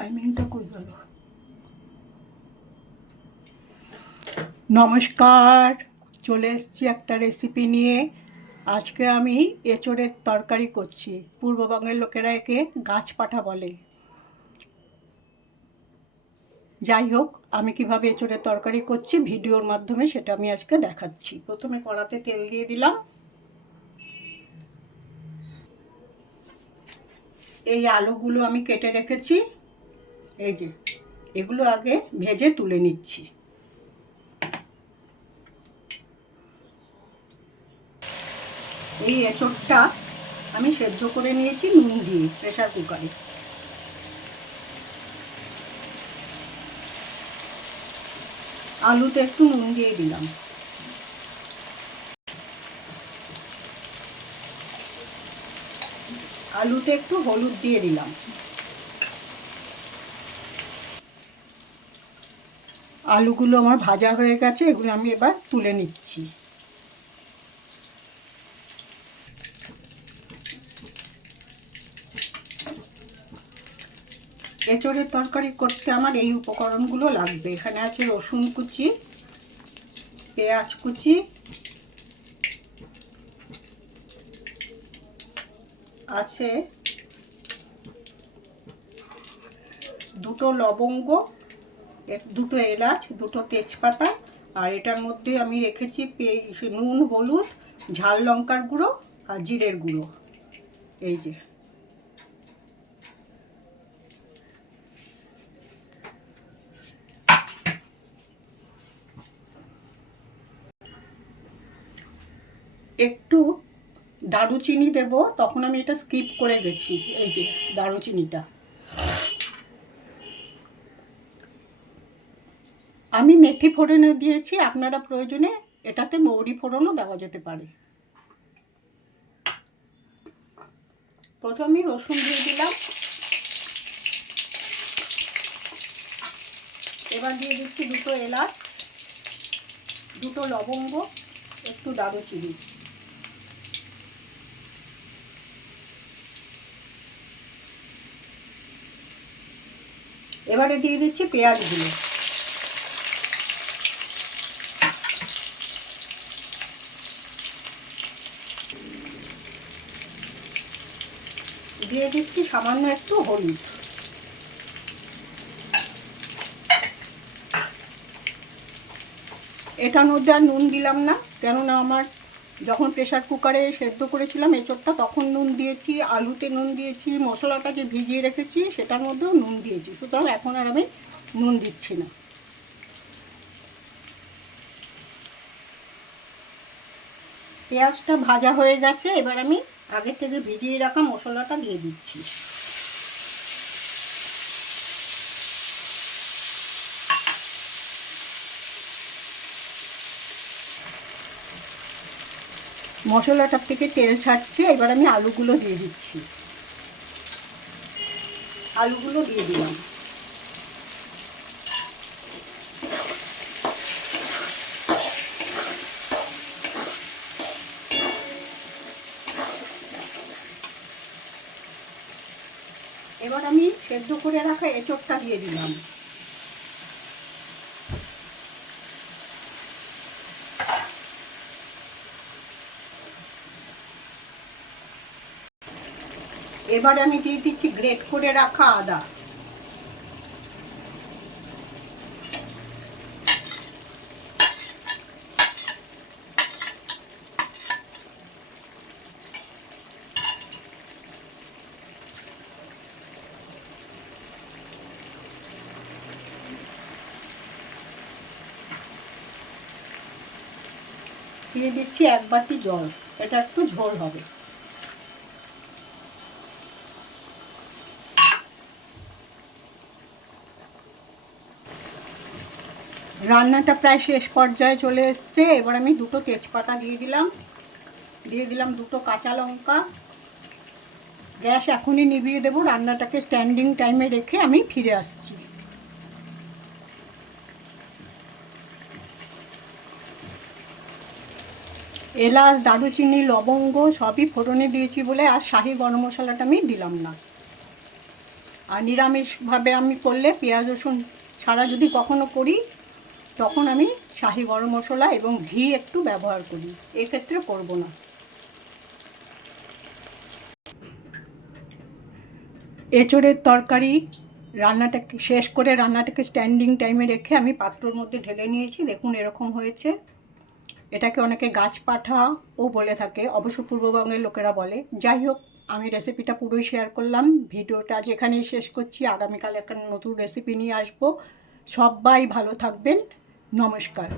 টাইমিংটা কই গেল? নমস্কার, চলে এসেছি একটা রেসিপি নিয়ে। আজকে আমি এঁচোড়ের তরকারি করছি। পূর্ববঙ্গের লোকেরা একে গাছ পাঠা বলে। যাই হোক, আমি কিভাবে এঁচোড়ের তরকারি করছি ভিডিওর মাধ্যমে সেটা আমি আজকে দেখাচ্ছি। প্রথমে কড়াতে তেল দিয়ে দিলাম। এই আলুগুলো আমি কেটে রেখেছি, এই যে এগুলো আগে ভেজে তুলে নিচ্ছি। এই এঁচোড়টা আমি সেদ্ধ করে নিয়েছি নুন দিয়ে প্রেসার কুকারে। আলুতে একটু নুন দিয়ে দিলাম। আলুতে একটু হলুদ দিয়ে দিলাম। আলুগুলো আমার ভাজা হয়ে গেছে, এগুলো আমি এবার তুলে নিচ্ছি। এঁচোড়ের তরকারি করতে আমার এই উপকরণগুলো লাগবে। এখানে আছে রসুন কুচি, পেঁয়াজ কুচি, আছে দুটো লবঙ্গ, দুটো এলাচ, দুটো তেজপাতা, আর এটার মধ্যে আমি রেখেছি নুন, হলুদ, ঝাল লঙ্কার গুঁড়ো আর জিরের গুঁড়ো। এই যে একটু দারুচিনি দেব, তখন আমি এটা স্কিপ করে গেছি। এই যে দারুচিনিটা আমি মেথি ফোড়নে দিয়েছি, আপনারা প্রয়োজনে এটাতে মৌরি ফোড়নও দেওয়া যেতে পারে। প্রথমে রসুন দিয়ে দিলাম, এবার দিয়ে দিচ্ছি দুটো এলাচ, দুটো লবঙ্গ, একটু দারুচিনি। এবারে দিয়ে দিচ্ছি পেঁয়াজগুলো। দিয়ে দিচ্ছি সামান্য একটু হলুদ। এটার মধ্যে আর নুন দিলাম না, কেননা আমার যখন প্রেসার কুকারে সেদ্ধ করেছিলাম এঁচোড়টা তখন নুন দিয়েছি, আলুতে নুন দিয়েছি, মশলাটা যে ভিজিয়ে রেখেছি সেটার মধ্যেও নুন দিয়েছি, সুতরাং এখন আর আমি নুন দিচ্ছি না। পেঁয়াজটা ভাজা হয়ে গেছে, এবার আমি আগে থেকে ভিজিয়ে রাখা মশলাটা দিয়ে দিচ্ছি। মশলাটার থেকে তেল ছাড়ছে, এবার আমি আলুগুলো দিয়ে দিচ্ছি। আলুগুলো দিয়ে দিলাম। এবার আমি সেদ্ধ করে রাখা এঁচোড়টা দিয়ে দিলাম। এবারে আমি দিয়ে দিচ্ছি গ্রেট করে রাখা আদা। দিয়ে দিচ্ছি এক বাটি জল, এটা একটু ঝোল হবে। রান্নাটা প্রায় শেষ পর্যায়ে চলে এসছে, এবার আমি দুটো তেজপাতা দিয়ে দিলাম, দিয়ে দিলাম দুটো কাঁচা লঙ্কা। গ্যাস এখনই নিভিয়ে দেবো, রান্নাটাকে স্ট্যান্ডিং টাইমে রেখে আমি ফিরে আসছি। এলাচ, দারুচিনি, লবঙ্গ সবই ফোড়নে দিয়েছি বলে আর শাহি গরম মশলাটা আমি দিলাম না। আর নিরামিষভাবে আমি করলে পেঁয়াজ রসুন ছাড়া যদি কখনো করি তখন আমি শাহি গরম মশলা এবং ঘি একটু ব্যবহার করি, এক্ষেত্রে করব না। এঁচোড়ের তরকারি রান্নাটাকে শেষ করে রান্নাটাকে স্ট্যান্ডিং টাইমে রেখে আমি পাত্রর মধ্যে ঢেলে নিয়েছি। দেখুন এরকম হয়েছে। এটাকে অনেকে গাছ পাঠাও বলে থাকে, অবশ্য পূর্ববঙ্গের লোকেরা বলে। যাই হোক, আমি রেসিপিটা পুরোই শেয়ার করলাম। ভিডিওটা আজ এখানেই শেষ করছি। আগামীকাল একটা নতুন রেসিপি নিয়ে আসবো। সবাই ভালো থাকবেন। নমস্কার।